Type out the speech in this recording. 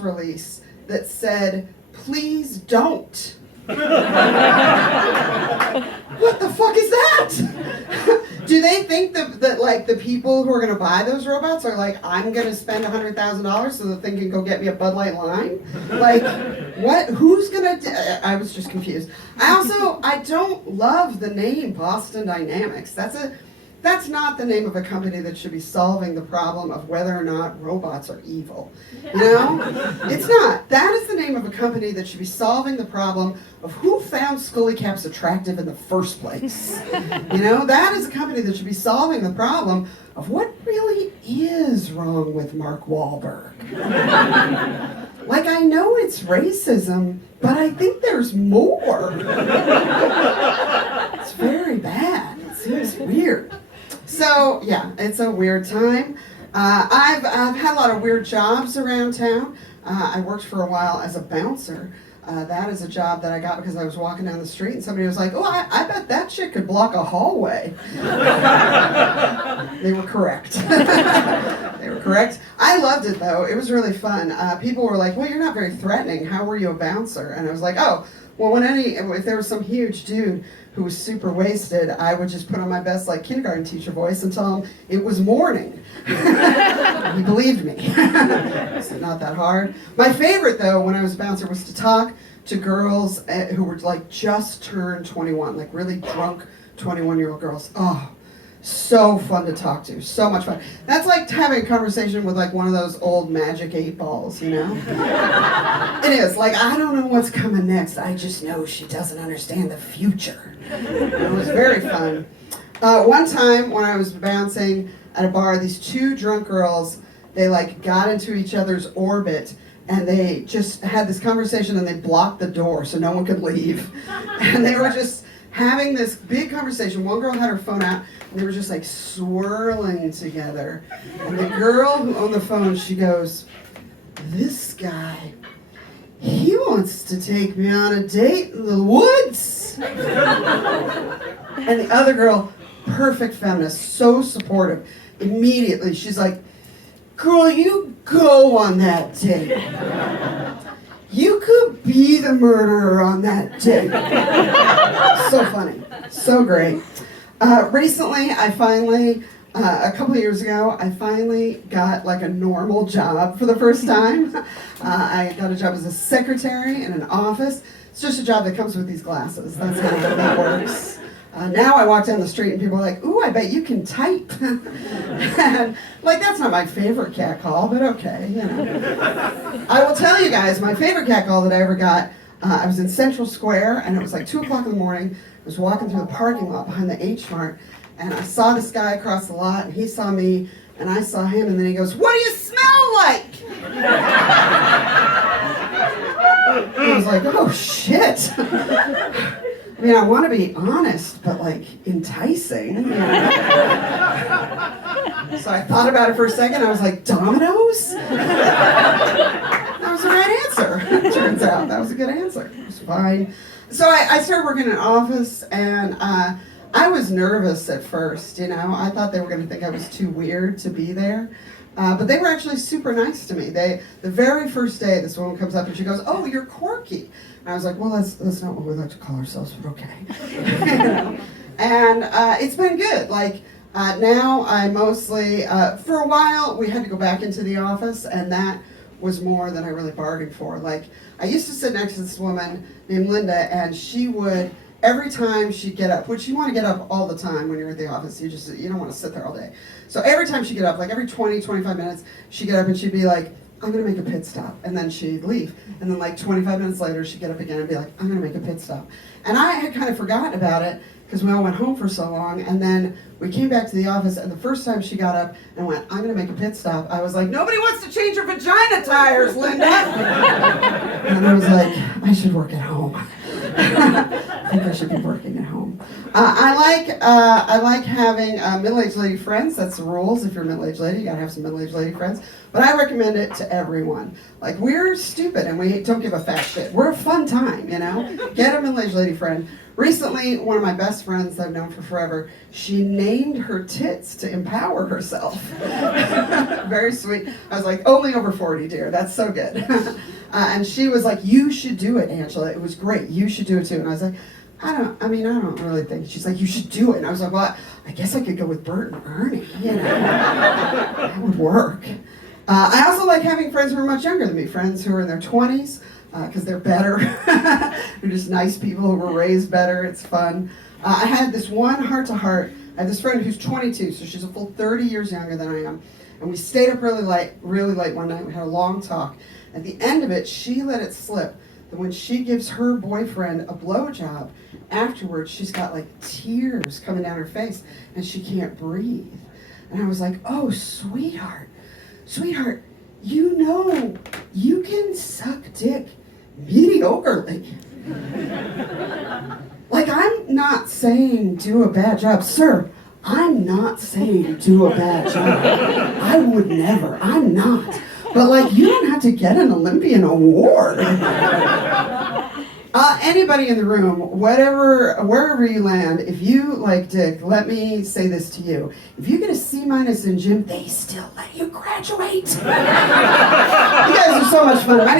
release that said, "Please don't." What the fuck is that? Do they think that like the people who are going to buy those robots are like, I'm going to spend $100,000 so the thing can go get me a Bud Light Lime? Like, what? Who's going to? I was just confused. I don't love the name Boston Dynamics. That's not the name of a company that should be solving the problem of whether or not robots are evil. You know? It's not. That is the name of a company that should be solving the problem of who found Scully Caps attractive in the first place. You know? That is a company that should be solving the problem of what really is wrong with Mark Wahlberg. Like, I know it's racism, but I think there's more. It's very bad. It seems weird. So, yeah, it's a weird time. I've had a lot of weird jobs around town. I worked for a while as a bouncer. That is a job that I got because I was walking down the street and somebody was like, oh, I bet that chick could block a hallway. They were correct. They were correct. I loved it, though. It was really fun. People were like, well, you're not very threatening. How were you a bouncer? And I was like, oh, well, if there was some huge dude who was super wasted, I would just put on my best like kindergarten teacher voice and tell him it was morning. He believed me. It's not that hard. My favorite, though, when I was a bouncer was to talk to girls who were like just turned 21, like really drunk 21-year-old girls. Oh, so fun to talk to. So much fun. That's like having a conversation with like one of those old magic 8 balls, you know? It is. Like, I don't know what's coming next. I just know she doesn't understand the future. It was very fun. One time when I was bouncing at a bar, these 2 drunk girls, they like got into each other's orbit and they just had this conversation and they blocked the door so no one could leave. And they were just having this big conversation. One girl had her phone out and they were just like swirling together. And the girl who owned the phone, she goes, this guy, he wants to take me on a date in the woods. And the other girl, perfect feminist, so supportive. Immediately, she's like, girl, you go on that date. You could be the murderer on that date. So funny. So great. Recently, a couple of years ago, I finally got like a normal job for the first time. I got a job as a secretary in an office. It's just a job that comes with these glasses. That's kind of how that works. Now I walk down the street and people are like, ooh, I bet you can type. And, like, that's not my favorite catcall, but okay, you know. I will tell you guys, my favorite catcall that I ever got, I was in Central Square, and it was like 2 o'clock in the morning. I was walking through the parking lot behind the H Mart, and I saw this guy across the lot, and he saw me, and I saw him, and then he goes, what do you smell like? I was like, oh, shit. I mean, I want to be honest, but like enticing. You know? So I thought about it for a second. I was like, Domino's? That was the right answer. It turns out that was a good answer. It was fine. So I started working in an office, and I was nervous at first. You know, I thought they were going to think I was too weird to be there. But they were actually super nice to me. The very first day, this woman comes up and she goes, oh, you're quirky. And I was like, well, that's not what we like to call ourselves, but okay. You know? And it's been good. Like, now I mostly, for a while, we had to go back into the office, and that was more than I really bargained for. Like, I used to sit next to this woman named Linda, and she would, every time she'd get up, which you want to get up all the time when you're at the office, you don't want to sit there all day. So every time she'd get up, like every 20, 25 minutes, she'd get up and she'd be like, I'm going to make a pit stop. And then she'd leave. And then like 25 minutes later, she'd get up again and be like, I'm going to make a pit stop. And I had kind of forgotten about it because we all went home for so long. And then we came back to the office, and the first time she got up and went, I'm going to make a pit stop, I was like, nobody wants to change your vagina tires, Linda. And I was like, I should work at home. I think I should be working at home. I like having middle-aged lady friends. That's the rules. If you're a middle-aged lady, you gotta have some middle-aged lady friends. But I recommend it to everyone. Like, we're stupid and we don't give a fat shit. We're a fun time, you know? Get a middle-aged lady friend. Recently, one of my best friends that I've known for forever, she named her tits to empower herself. Very sweet. I was like, only over 40, dear. That's so good. And she was like, you should do it, Angela. It was great. You should do it too. And I was like, I don't really think. She's like, you should do it. And I was like, well, I guess I could go with Bert and Ernie, you know. That would work. I also like having friends who are much younger than me, friends who are in their 20s, because they're better. They're just nice people who were raised better. It's fun. I had this one heart-to-heart. I have this friend who's 22, so she's a full 30 years younger than I am. And we stayed up really late one night. We had a long talk. At the end of it, she let it slip that when she gives her boyfriend a blowjob, afterwards she's got like tears coming down her face and she can't breathe. And I was like, oh, sweetheart, you know you can suck dick mediocrely. Like, I'm not saying do a bad job. Sir, I'm not saying do a bad job. I would never. I'm not. But, like, you don't have to get an Olympian award. Anybody in the room, wherever you land, if you like dick, let me say this to you. If you get a C- in gym, they still let you graduate. You guys are so much fun.